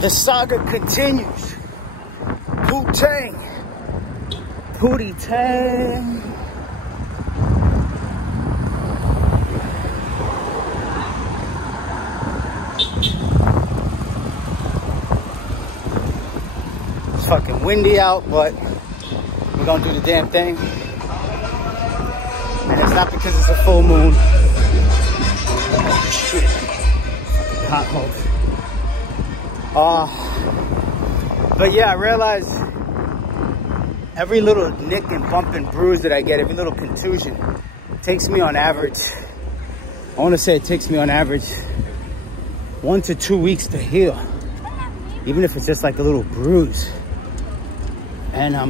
The saga continues. Poo-tang. Pootie-tang. It's fucking windy out, but we're gonna do the damn thing. And it's not because it's a full moon. Shit. Potholes. But yeah, I realized every little nick and bump and bruise that I get, every little contusion, takes me on average, I want to say it takes me on average 1 to 2 weeks to heal. Even if it's just like a little bruise. And I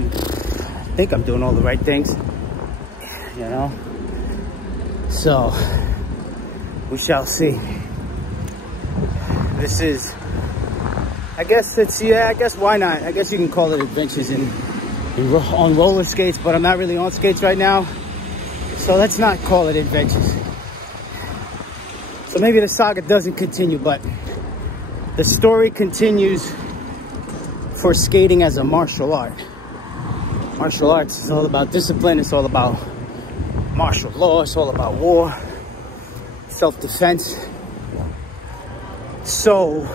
think I'm doing all the right things, you know? So, we shall see. This is, I guess it's, yeah, I guess why not? I guess you can call it adventures on roller skates, but I'm not really on skates right now. So let's not call it adventures. So maybe the saga doesn't continue, but the story continues for skating as a martial art. Martial arts is all about discipline. It's all about martial law. It's all about war, self-defense. So,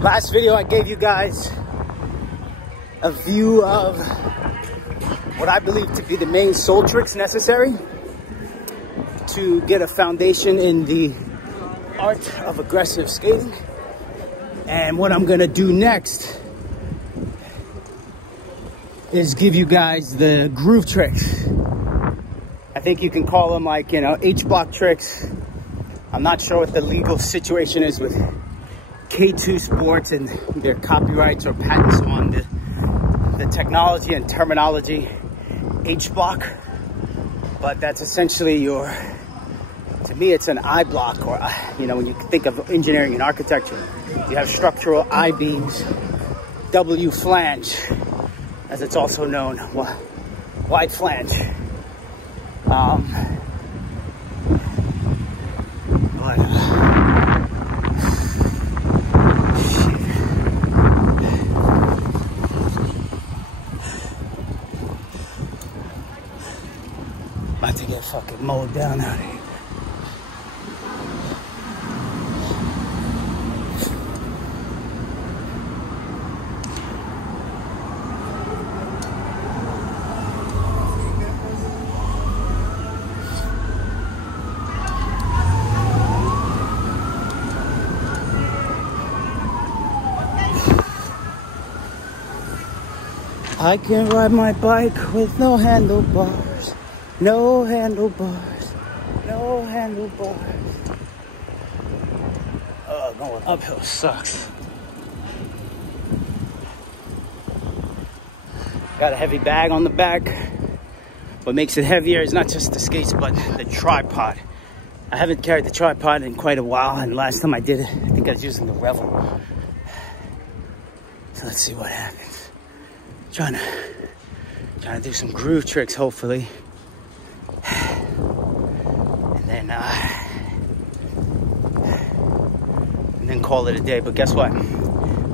last video I gave you guys a view of what I believe to be the main soul tricks necessary to get a foundation in the art of aggressive skating. And what I'm gonna do next is give you guys the groove tricks. I think you can call them like, you know, H-block tricks. I'm not sure what the legal situation is with K2 Sports and their copyrights or patents on the technology and terminology H-block. But that's essentially your, to me, it's an I-block, or, you know, when you think of engineering and architecture, you have structural I-beams, W flange, as it's also known, wide flange. About to get fucking mowed down out here. I can ride my bike with no handlebars, no handlebars, no handlebars. Oh, going uphill sucks. Got a heavy bag on the back. What makes it heavier is not just the skates, but the tripod. I haven't carried the tripod in quite a while, and last time I did it, I think I was using the Revel. So let's see what happens. Trying to do some groove tricks, hopefully, and then call it a day. But guess what?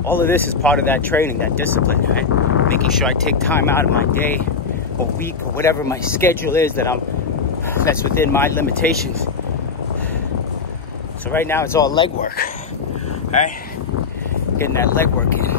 All of this is part of that training, that discipline, right? Making sure I take time out of my day or week or whatever my schedule is that's within my limitations. So right now it's all leg work, right? Getting that leg work in.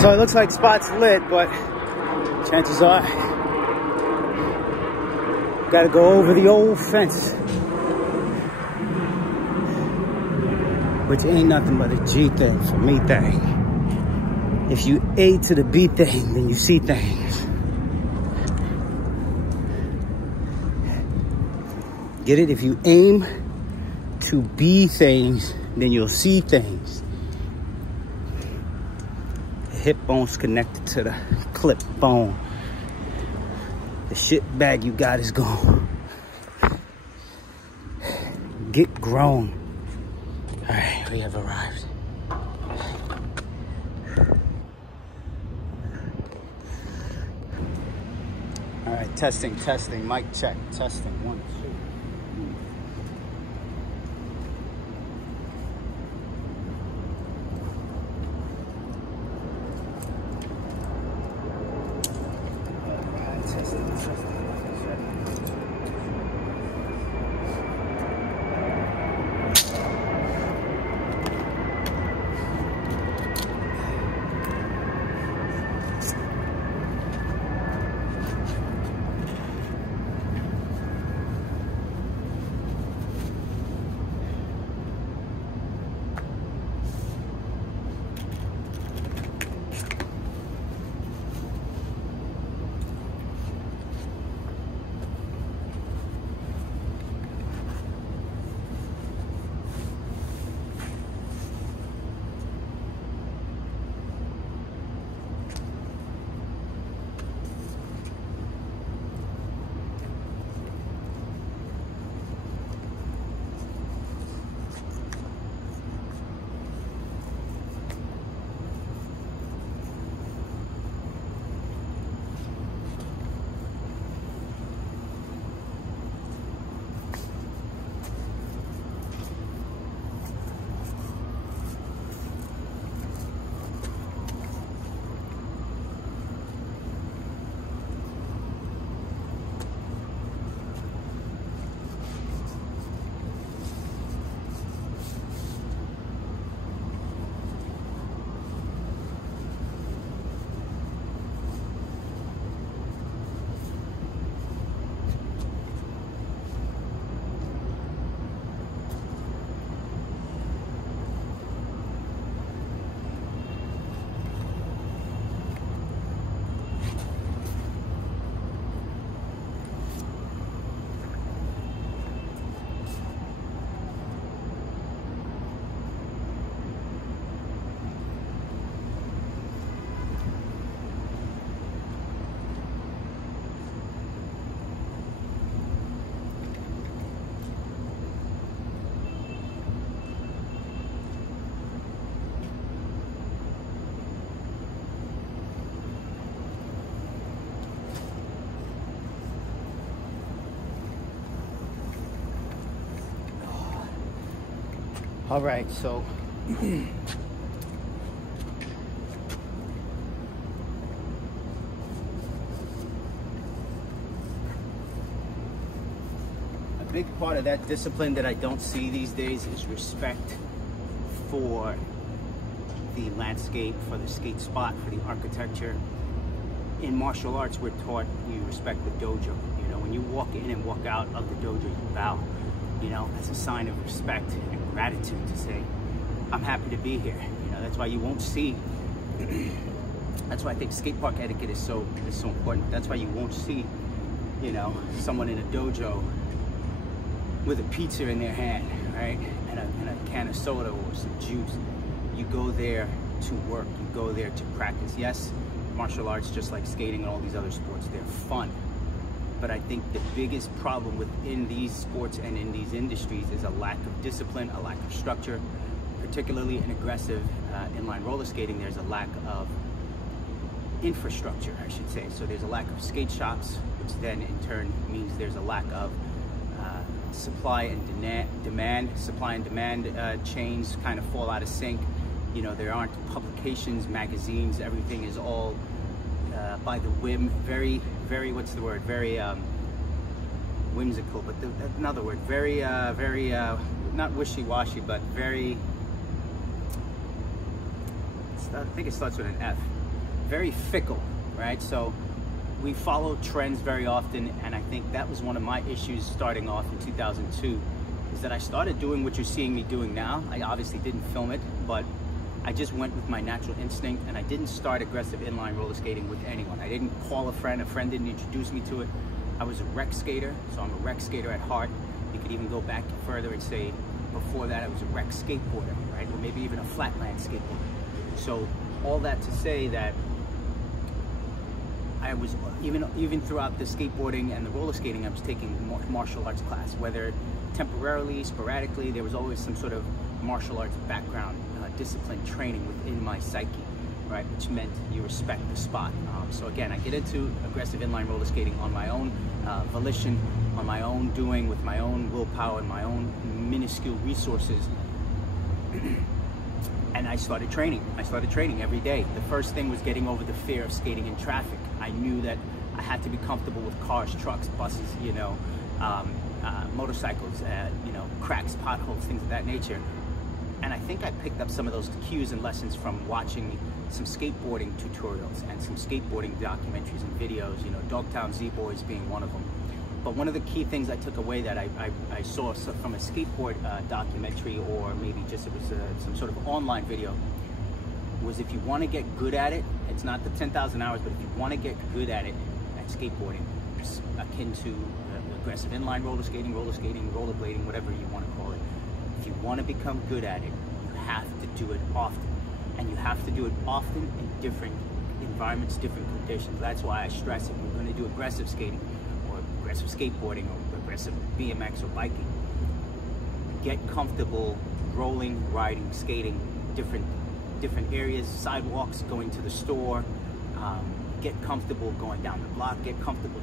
So it looks like spot's lit, but chances are gotta go over the old fence. which ain't nothing but a G thing for me thing. If you A to the B thing, then you see things. Get it? If you aim to be things, then you'll see things. The hip bone's connected to the clip bone. The shit bag you got is gone. Get grown. All right, we have arrived. All right, testing, mic check, testing, 1, 2. All right, so a big part of that discipline that I don't see these days is respect for the landscape, for the skate spot, for the architecture. In martial arts, we're taught you respect the dojo. You know, when you walk in and walk out of the dojo, you bow, you know, as a sign of respect and gratitude to say, I'm happy to be here. You know, that's why you won't see, that's why I think skate park etiquette is so important. That's why you won't see, you know, someone in a dojo with a pizza in their hand, right? And a can of soda or some juice. You go there to work, you go there to practice. Yes, martial arts, just like skating and all these other sports, they're fun. But I think the biggest problem within these sports and in these industries is a lack of discipline, a lack of structure, particularly in aggressive inline roller skating. There's a lack of infrastructure, I should say. So there's a lack of skate shops, which then in turn means there's a lack of supply and demand. Supply and demand chains kind of fall out of sync. You know, there aren't publications, magazines, everything is all by the whim, very, what's the word, very whimsical, but another word, very, not wishy-washy, but very, I think it starts with an F, very fickle, right? So we follow trends very often, and I think that was one of my issues starting off in 2002, is that I started doing what you're seeing me doing now. I obviously didn't film it, but I just went with my natural instinct, and I didn't start aggressive inline roller skating with anyone. I didn't call a friend didn't introduce me to it. I was a rec skater, so I'm a rec skater at heart. You could even go back further and say, before that I was a rec skateboarder, right? Or maybe even a flatland skateboarder. So all that to say that I was, even throughout the skateboarding and the roller skating, I was taking martial arts class, whether temporarily, sporadically, there was always some sort of martial arts background, discipline training within my psyche, right? Which meant you respect the spot. So again, I get into aggressive inline roller skating on my own volition, on my own doing, with my own willpower and my own minuscule resources. And I started training. I started training every day. The first thing was getting over the fear of skating in traffic. I knew that I had to be comfortable with cars, trucks, buses, motorcycles, cracks, potholes, things of that nature. And I think I picked up some of those cues and lessons from watching some skateboarding tutorials and some skateboarding documentaries and videos, Dogtown Z-Boys being one of them. But one of the key things I took away that I saw from a skateboard documentary, or maybe just it was some sort of online video, was if you want to get good at it, it's not the 10,000 hours, but if you want to get good at it, at skateboarding, it's akin to aggressive inline roller skating, rollerblading, whatever you want to call it. If you want to become good at it, you have to do it often. And you have to do it often in different environments, different conditions. That's why I stress it. We're going to do aggressive skating, or aggressive skateboarding, or aggressive BMX or biking. Get comfortable rolling, riding, skating, different areas, sidewalks, going to the store. Get comfortable going down the block. Get comfortable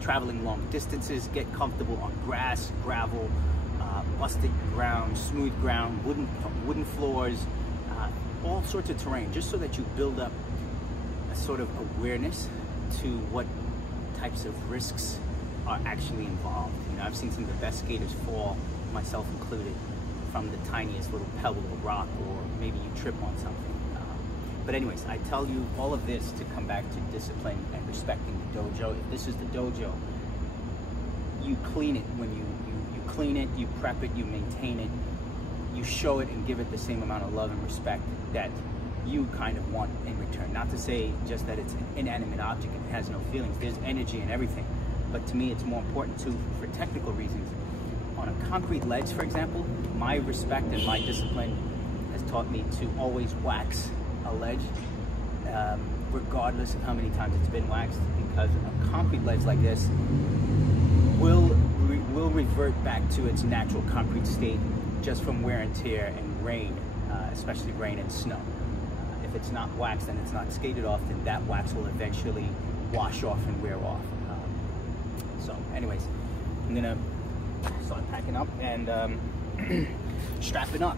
traveling long distances. Get comfortable on grass, gravel, busted ground, smooth ground, wooden floors, all sorts of terrain, just so that you build up a sort of awareness to what types of risks are actually involved. I've seen some of the best skaters fall, myself included, from the tiniest little pebble or rock, or maybe you trip on something. But anyways, I tell you all of this to come back to discipline and respecting the dojo. If this is the dojo, you clean it. When you clean it, you prep it, you maintain it, you show it and give it the same amount of love and respect that you kind of want in return. Not to say just that it's an inanimate object and it has no feelings. There's energy in everything. But to me, it's more important too, for technical reasons. On a concrete ledge, for example, my respect and my discipline has taught me to always wax a ledge, regardless of how many times it's been waxed, because a concrete ledge like this will revert back to its natural concrete state just from wear and tear and rain, especially rain and snow. If it's not waxed and it's not skated off, then that wax will eventually wash off and wear off. So anyways, I'm gonna start packing up and strapping up.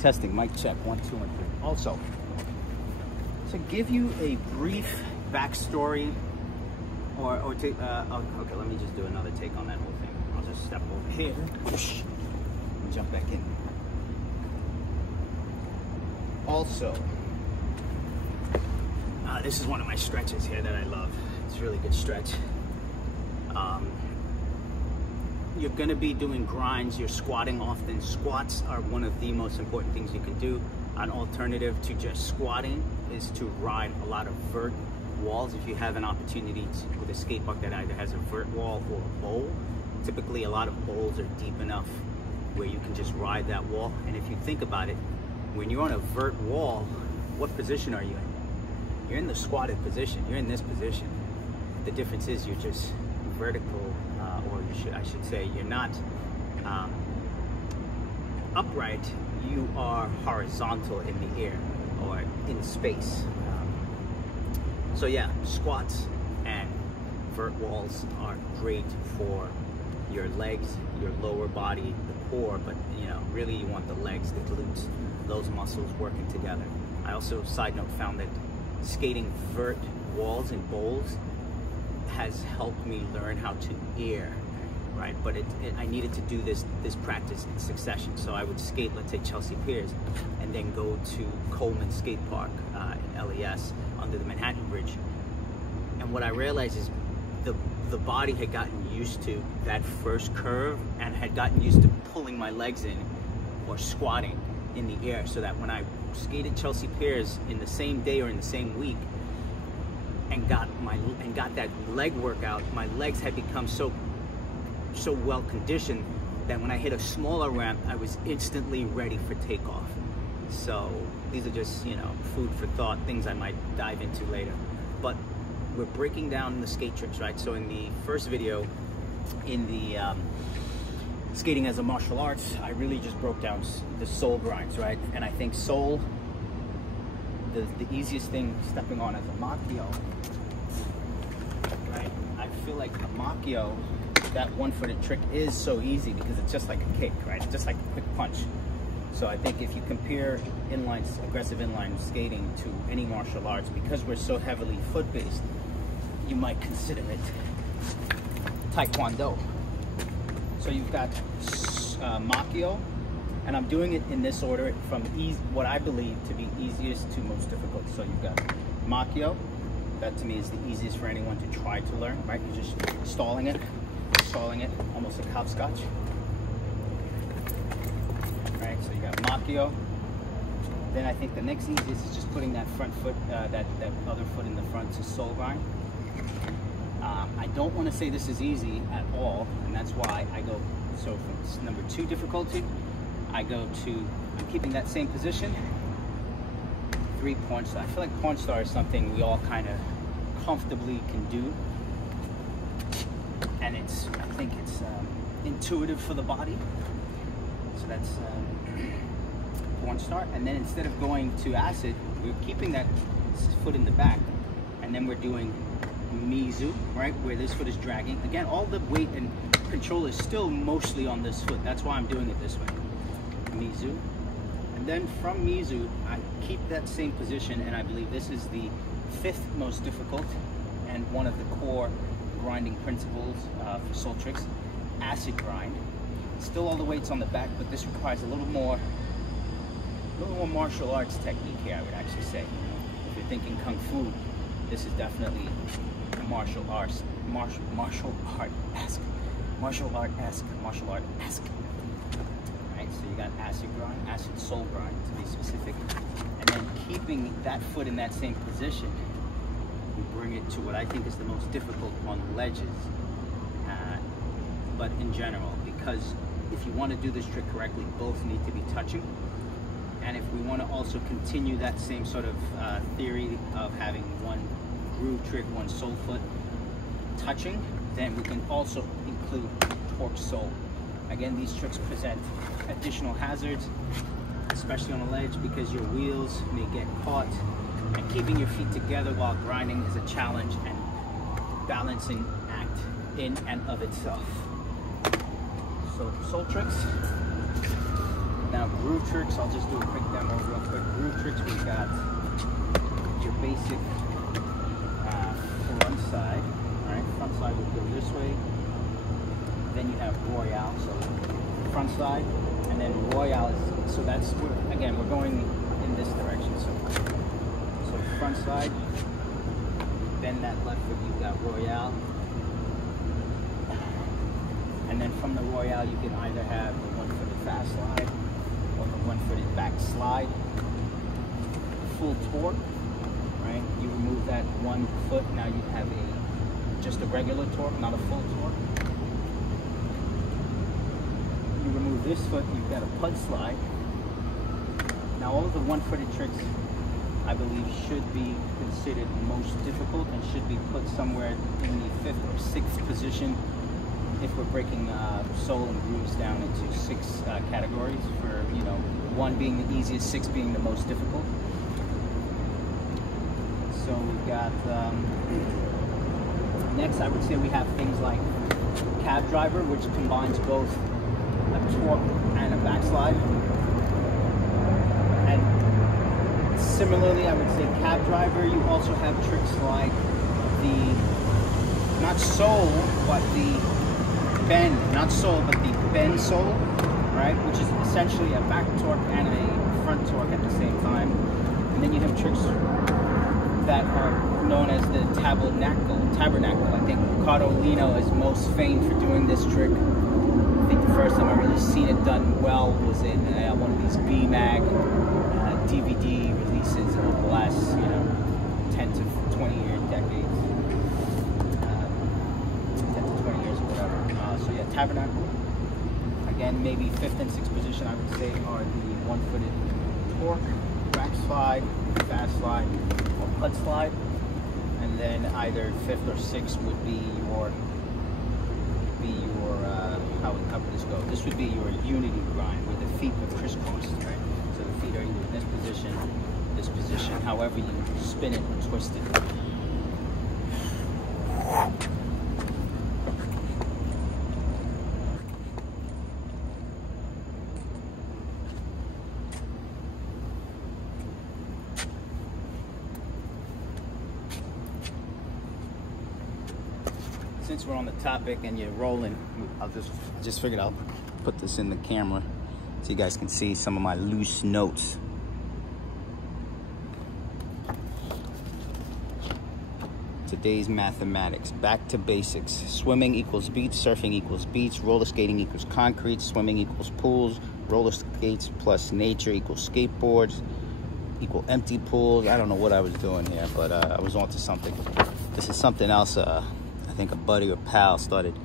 Testing, mic check, 1, 2, and 3. Also, to give you a brief backstory, okay, let me just do another take on that whole thing. I'll just step over here and jump back in. Also, this is one of my stretches here that I love. It's a really good stretch. You're going to be doing grinds, you're squatting often. Squats are one of the most important things you can do. An alternative to just squatting is to ride a lot of vert walls. If you have an opportunity with a skate park that either has a vert wall or a bowl, typically a lot of bowls are deep enough where you can just ride that wall. And if you think about it, when you're on a vert wall, what position are you in? You're in the squatted position. You're in this position. The difference is you're just vertical, or I should say, you're not upright. You are horizontal in the air or in space. So yeah, squats and vert walls are great for your legs, your lower body, the core, but you know, really you want the legs, the glutes, those muscles working together. I also, side note, found that skating vert walls and bowls has helped me learn how to air, right? But I needed to do this practice in succession. So I would skate, let's say Chelsea Piers, and then go to Coleman Skate Park in LES under the Manhattan Bridge. And what I realized is the body had gotten used to that first curve and had gotten used to pulling my legs in or squatting in the air, so that when I skated Chelsea Piers in the same day or in the same week and got that leg workout, my legs had become so well conditioned that when I hit a smaller ramp, I was instantly ready for takeoff. So these are just, you know, food for thought, things I might dive into later. But we're breaking down the skate tricks, right? So in the first video, in the skating as a martial arts, I really just broke down the soul grinds, right? And I think soul, the easiest thing stepping on as a macchio, right? I feel like a macchio, that one-footed trick is so easy because it's just like a kick, right? It's just like a quick punch. So I think if you compare aggressive inline skating to any martial arts, because we're so heavily foot-based, you might consider it Taekwondo. So you've got macchio, and I'm doing it in this order from what I believe to be easiest to most difficult. So you've got macchio, that to me is the easiest for anyone to try to learn, right? You're just stalling it, almost like hopscotch. Right, so you got macchio. Then I think the next easiest is just putting that front foot, that other foot in the front to soul grind. I don't want to say this is easy at all, and that's why I go, so from number 2 difficulty, I go to, I'm keeping that same position, 3 paunch star. I feel like paunch star is something we all kind of comfortably can do, and I think it's intuitive for the body. So that's paunch star, and then instead of going to acid, we're keeping that foot in the back, and then we're doing Mizu, right, where this foot is dragging. Again, all the weight and control is still mostly on this foot. That's why I'm doing it this way. Mizu. And then from Mizu, I keep that same position, and I believe this is the 5th most difficult and one of the core grinding principles for soul tricks, acid grind. Still all the weights on the back, but this requires a little more martial arts technique here, I would actually say. If you're thinking kung fu, this is definitely a martial art-esque. Right, so you got acid grind, acid soul grind to be specific, and then keeping that foot in that same position, we bring it to what I think is the most difficult on ledges. But in general, because if you want to do this trick correctly, both need to be touching. And if we want to also continue that same sort of theory of having one groove trick, one soul foot touching, then we can also include torque soul. Again, these tricks present additional hazards, especially on a ledge, because your wheels may get caught, and keeping your feet together while grinding is a challenge and balancing act in and of itself. So soul tricks. Now groove tricks, I'll just do a quick demo real quick. Groove tricks, we've got your basic front side. Alright, front side will go this way. Then you have Royale, so front side, and then Royale is, so that's, again, we're going in this direction. So front side, bend that left foot, you've got Royale. And then from the Royale, you can either have the one-footed fast slide or the one-footed back slide. Full torque, right? You remove that one foot, now you have just a regular torque, not a full torque. You remove this foot, you've got a pud slide. Now all of the one-footed tricks, I believe, should be considered most difficult and should be put somewhere in the 5th or 6th position if we're breaking soul and grooves down into 6 categories, for, you know, 1 being the easiest, 6 being the most difficult. So we've got Next, I would say we have things like cab driver, which combines both a torque and a backslide. And similarly, I would say cab driver, you also have tricks like the, not sole, but the bend, not sole, but the bend sole, right? Which is essentially a back torque and a front torque at the same time. And then you have tricks that are known as the tabernacle. I think Ricardo Lino is most famed for doing this trick. I think the first time I really seen it done well was in one of these B-Mag DVD releases over the last, 10 to 20 years, decades. 10 to 20 years or whatever. So yeah, tabernacle. Again, maybe 5th and 6th position, I would say, are the one-footed torque, back slide, fast slide, or putt slide. And then either 5th or 6th would be your how would this go? This would be your unity grind, where the feet are crisscrossed, right? So the feet are either in this position, however you spin it or twist it. Since we're on the topic and you're rolling, I just figured I'll put this in the camera so you guys can see some of my loose notes. Today's mathematics, back to basics. Swimming equals beach, surfing equals beach, roller skating equals concrete, swimming equals pools, roller skates plus nature equals skateboards, equal empty pools. I don't know what I was doing here, but I was onto something. This is something else I think a buddy or pal started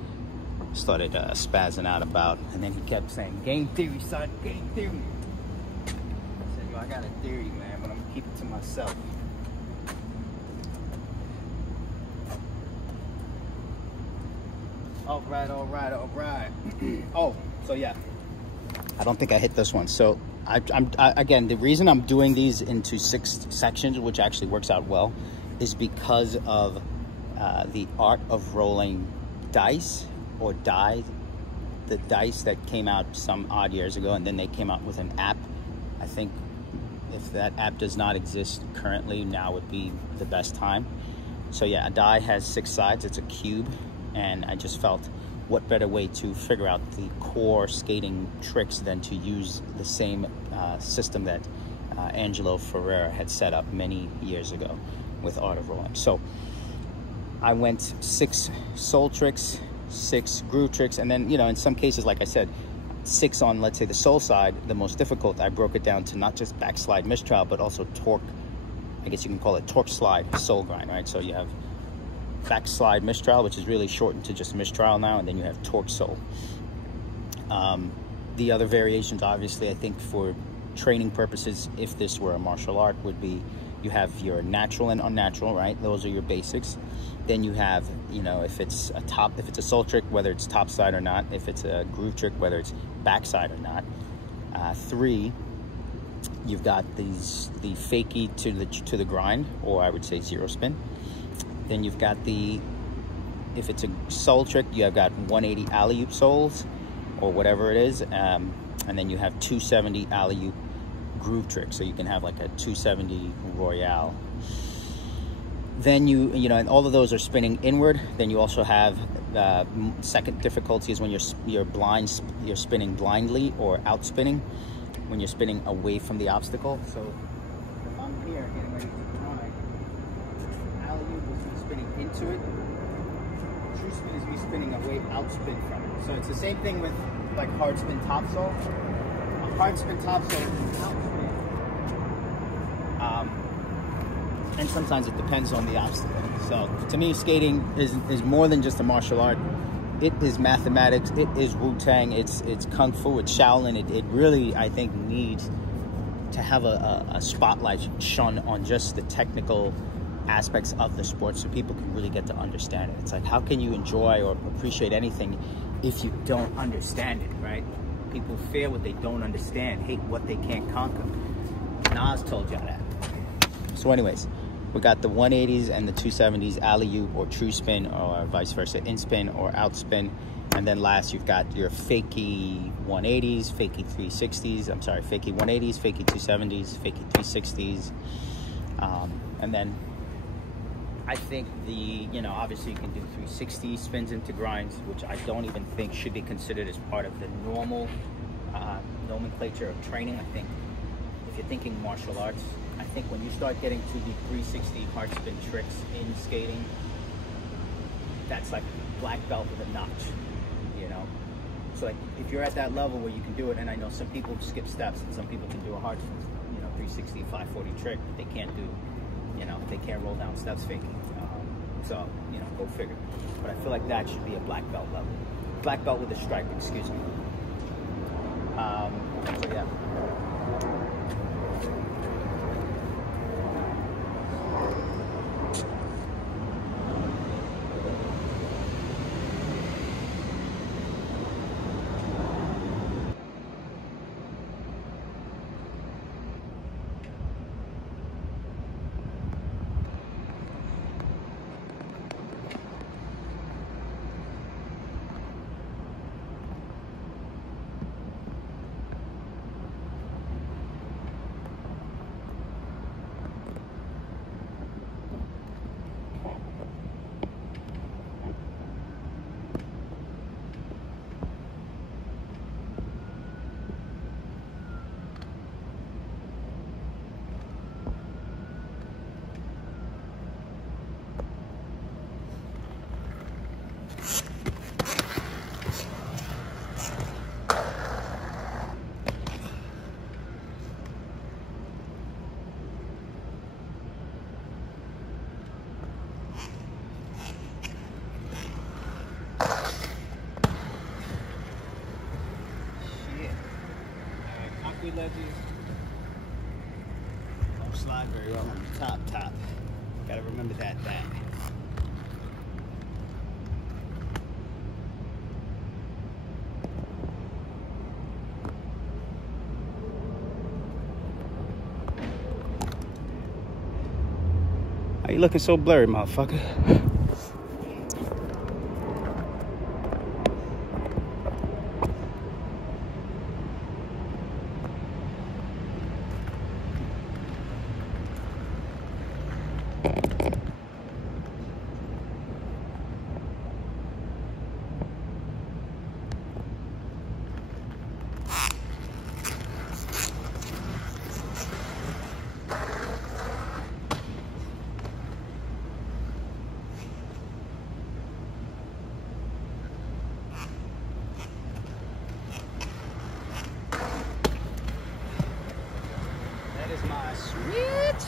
spazzing out about, and then he kept saying, game theory, son, game theory. I said, yo, I got a theory, man, but I'm gonna keep it to myself. All right. Oh, so yeah, I don't think I hit this one. So again, the reason I'm doing these into 6 sections, which actually works out well, is because of the art of rolling dice or die, the dice that came out some odd years ago, and then they came out with an app. I think if that app does not exist currently, now would be the best time. So yeah, a die has 6 sides, it's a cube, and I just felt what better way to figure out the core skating tricks than to use the same system that Angelo Ferreira had set up many years ago with Art of Rolling. So I went 6 sole tricks, 6 groove tricks, and then, in some cases, like I said, 6 on, let's say, the sole side, the most difficult. I broke it down to not just backslide mistrial, but also torque. I guess you can call it torque slide sole grind, right? So you have backslide mistrial, which is really shortened to just mistrial now, and then you have torque sole. The other variations, obviously, I think for training purposes, if this were a martial art, would be you have your natural and unnatural, right? Those are your basics. Then you have, if it's a sole trick, whether it's top side or not. If it's a groove trick, whether it's backside or not. 3, you've got the fakie to the grind, or I would say 0 spin. Then you've got if it's a sole trick, you have got 180 alley-oop soles, or whatever it is. And then you have 270 alley-oop groove trick, so you can have like a 270 Royale. Then and all of those are spinning inward. Then you also have the second difficulty is when you're spinning blindly or out spinning, when you're spinning away from the obstacle. So if I'm here getting ready to grind, alley-oop is me spinning into it. True spin is me spinning away, out spin from it. So it's the same thing with like hard spin topsoul. A hard spin topsoul is an out spin. And sometimes it depends on the obstacle. So to me, skating is more than just a martial art. It is mathematics. It is Wu-Tang. It's Kung Fu. It's Shaolin. It really, I think, needs to have a spotlight shone on just the technical aspects of the sport so people can really get to understand it. It's like, how can you enjoy or appreciate anything if you don't understand it, right? People fear what they don't understand, hate what they can't conquer. Nas told y'all that. So anyways, We got the 180s and the 270s, alley-oop or true spin, or vice versa, in spin or out spin. And then last, you've got your fakie 180s, fakie 360s, I'm sorry, fakie 180s, fakie 270s, fakie 360s. And then I think obviously you can do 360 spins into grinds, which I don't even think should be considered as part of the normal nomenclature of training. I think if you're thinking martial arts, I think when you start getting to the 360 hard spin tricks in skating, that's like black belt with a notch, So like if you're at that level where you can do it, and I know some people skip steps and some people can do a hard, 360, 540 trick, but they can't do, they can't roll down steps faking. So, go figure. But I feel like that should be a black belt level. Black belt with a stripe, excuse me. So yeah. Ledges don't slide very well on the top. Gotta remember that. How you looking so blurry, motherfucker? My sweet.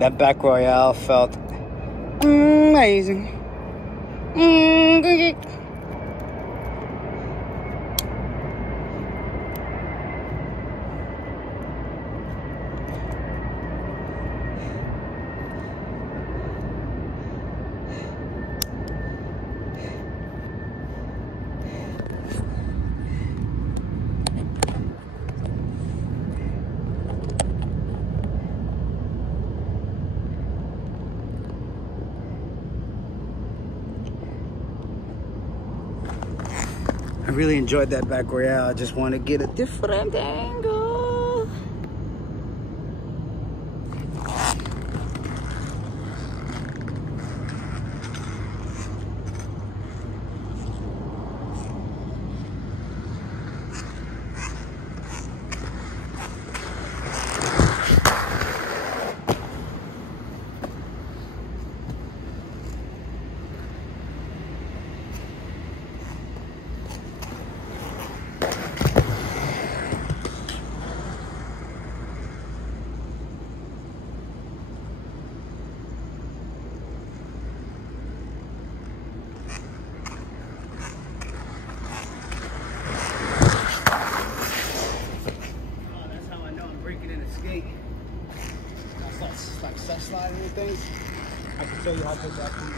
That back royale felt amazing. I really enjoyed that back royale. I just want to get a different angle. Like set sliding and things. I can show you how to take that from you.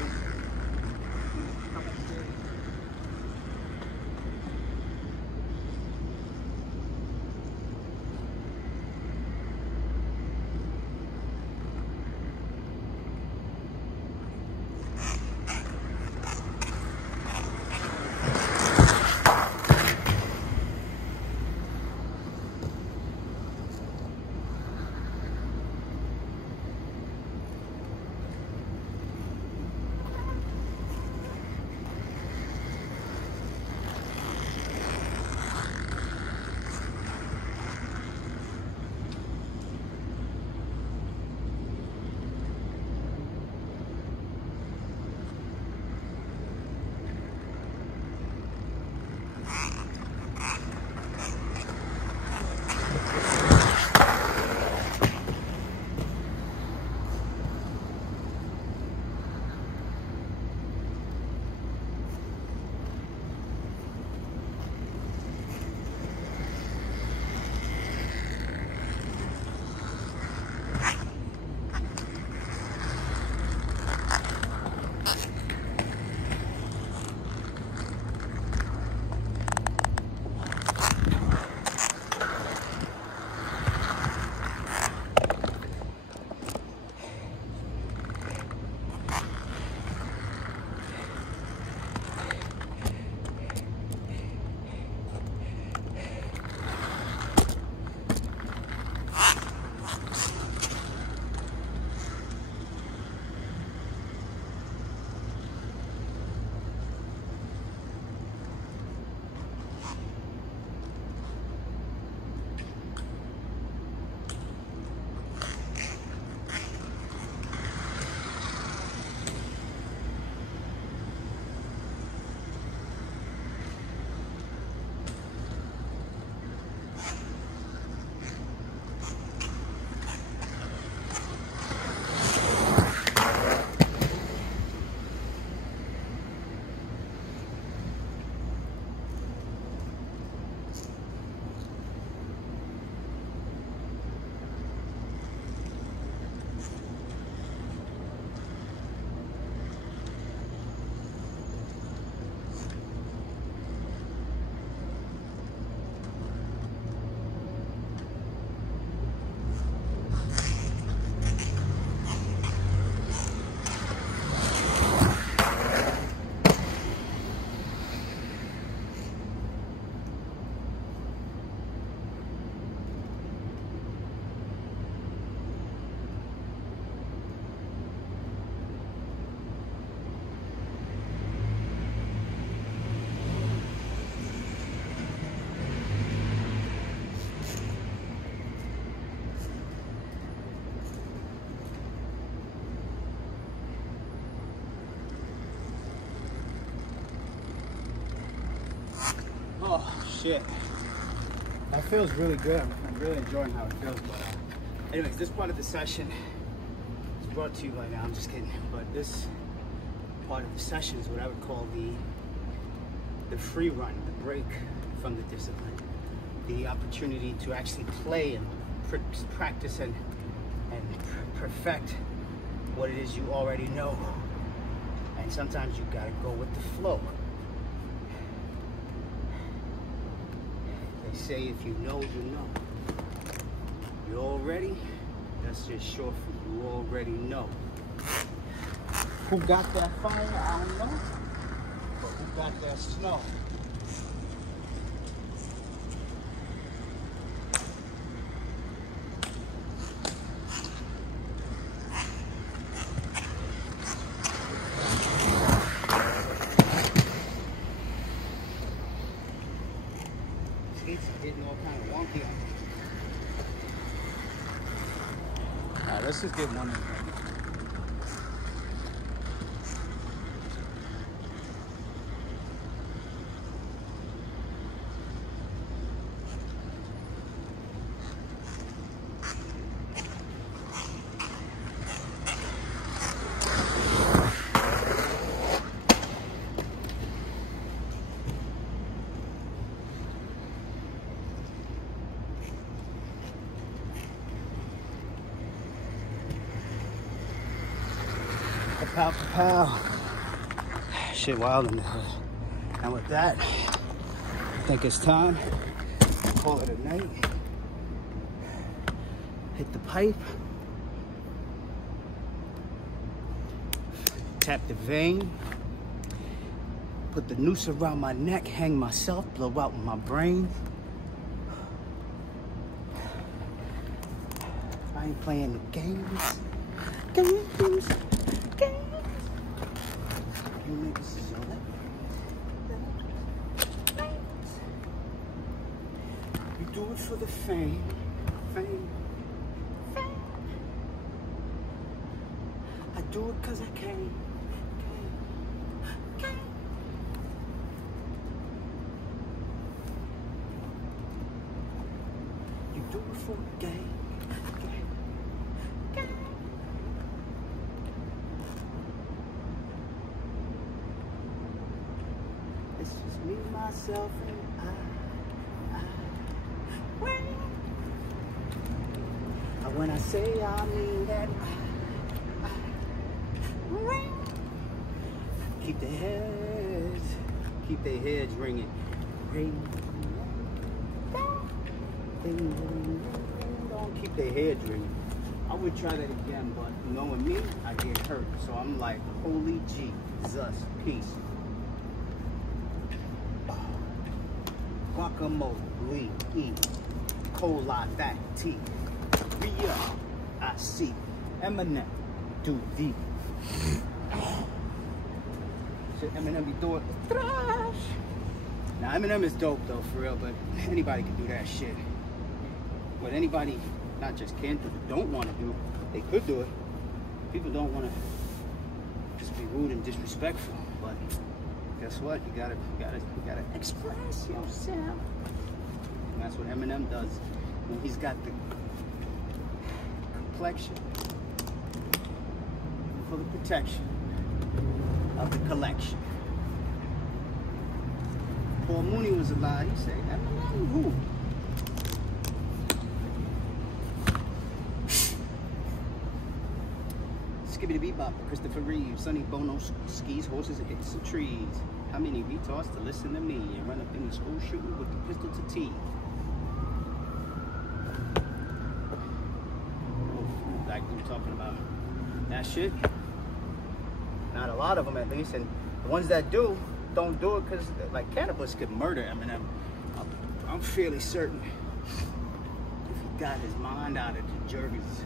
Shit. That feels really good. I'm really enjoying how it feels. But anyways, this part of the session brought to you right now. I'm just kidding. But this part of the session is what I would call the free run, the break from the discipline, the opportunity to actually play and practice and perfect what it is you already know. And sometimes you gotta go with the flow. They say if you know, you know. You already? That's just short for you already know. Who got that fire? I don't know. But who got that snow? Skates are getting all kind of wonky on me. Alright, let's just get one in. Pow, pow, pow. Shit wild in the hood. And with that, I think it's time to call it a night. Hit the pipe. Tap the vein. Put the noose around my neck, hang myself, blow out my brain. I ain't playing no games. Games. You niggas is on that. You do it for the fame. Fame. I do it cause I can. You do it for the game. It's just me, myself, and when I say I mean that. Keep their heads ringing. Don't keep their heads ringing. I would try that again, but knowing me, I get hurt. So I'm like, holy Jesus, peace. Guacamole, E, cola, fatty, Ria, I see, Eminem, do the. Shit, Eminem be doing trash. Now Eminem is dope though, for real, but anybody can do that shit. What anybody, not just can't do, but don't want to do, they could do it. People don't want to just be rude and disrespectful, but guess what? You gotta express yourself. And that's what Eminem does when he's got the complexion for the protection of the collection. Paul Mooney was alive. He said, Eminem who? Skibbity bebop, Christopher Reeve, Sonny Bono skis, horses, and hits some trees. How many retards to listen to me and run up in the school shooting with the pistol to teeth? Like we were talking about that shit. Not a lot of them, at least, and the ones that do, don't do it because, like, cannabis could murder Eminem. I'm fairly certain if he got his mind out of the jergers.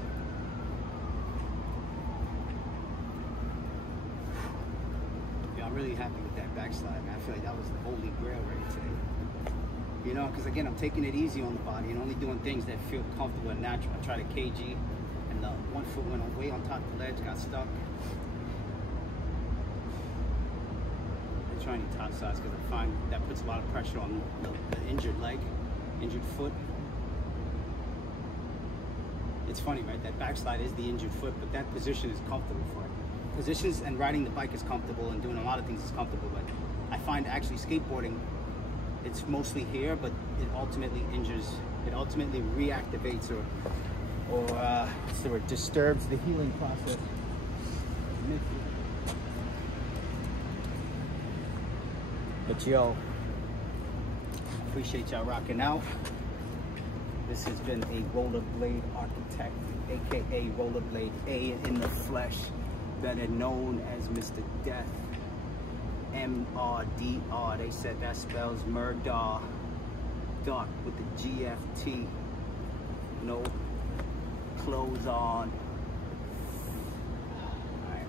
I'm really happy with that backslide, man. I feel like that was the holy grail right today. You know, because again, I'm taking it easy on the body and only doing things that feel comfortable and natural. I tried a KG and the 1 foot went way on top of the ledge, got stuck. I'm trying to top size because I find that puts a lot of pressure on the injured leg, injured foot. it's funny, right? That backslide is the injured foot, but that position is comfortable for it. Positions and riding the bike is comfortable, and doing a lot of things is comfortable, but I find actually skateboarding, it's mostly here, but it ultimately injures, it ultimately reactivates or disturbs the healing process. But yo, appreciate y'all rocking out. This has been a Rollerblade Architect, aka Rollerblade A in the flesh, better known as Mr. Death. M-R-D-R, they said that spells murder. Dark with the GFT. No clothes on. Alright.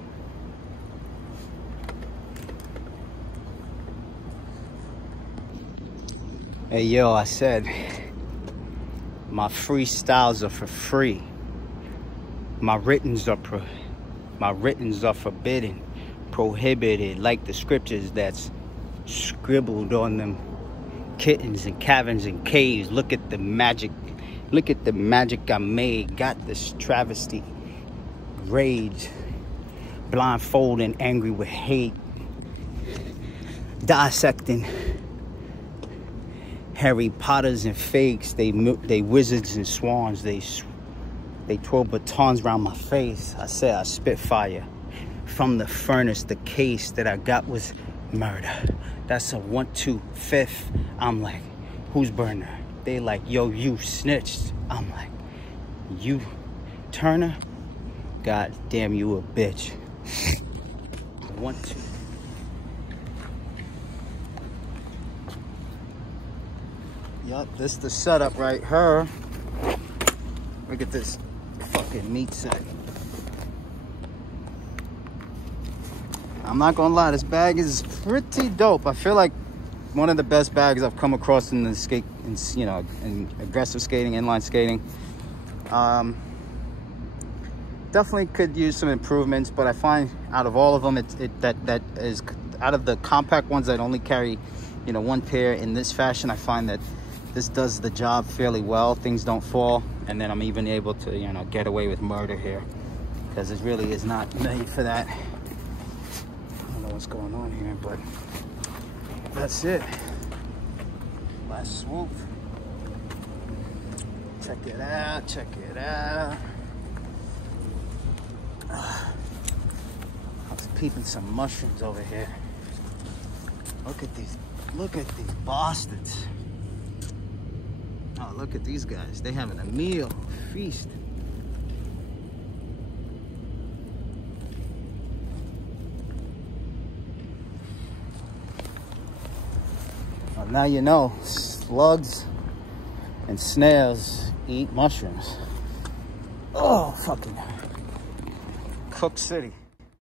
Hey yo, I said my freestyles are for free. My writtens are forbidden, prohibited, like the scriptures that's scribbled on them kittens and caverns and caves. Look at the magic I made. Got this travesty, rage, blindfold and angry with hate, dissecting Harry Potters and fakes. They wizards and swans. They twirl batons around my face. I said I spit fire from the furnace. The case that I got was murder. That's a 1, 2, 5th. I'm like, who's burner? They like, yo, you snitched. I'm like, you Turner? God damn, you a bitch. 1, 2. Yup, this is the setup right here. Look at this fucking meat sack. I'm not gonna lie, this bag is pretty dope. I feel like one of the best bags I've come across in the skate, in aggressive skating, inline skating. Definitely could use some improvements, but I find out of all of them, that is out of the compact ones that only carry, one pair in this fashion. I find that this does the job fairly well. Things don't fall, and then I'm even able to, get away with murder here, because it really is not made for that. I don't know what's going on here, but that's it. Last swoop. Check it out, check it out. I was peeping some mushrooms over here. Look at these bastards. Oh, look at these guys. They having a meal, a feast. Well, now you know, slugs and snails eat mushrooms. Oh, fucking Cook City.